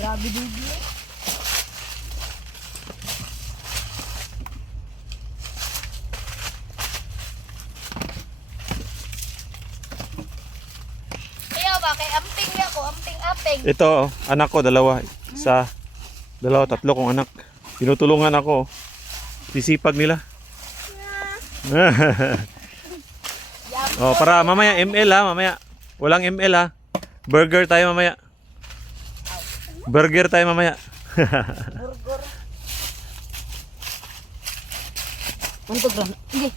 Grabe dugo. Kaya ba, kay amping ako, amping-aping. Ito, anak ko, dalawa. Isa, dalawa, tatlo kong anak. Tinutulungan ako. Sisipag nila. Oh, para mamaya ML ha, mamaya. Walang ML ha. Burger tayo mamaya. Burger tayo mamaya. Burger. Untuk gram. Sige.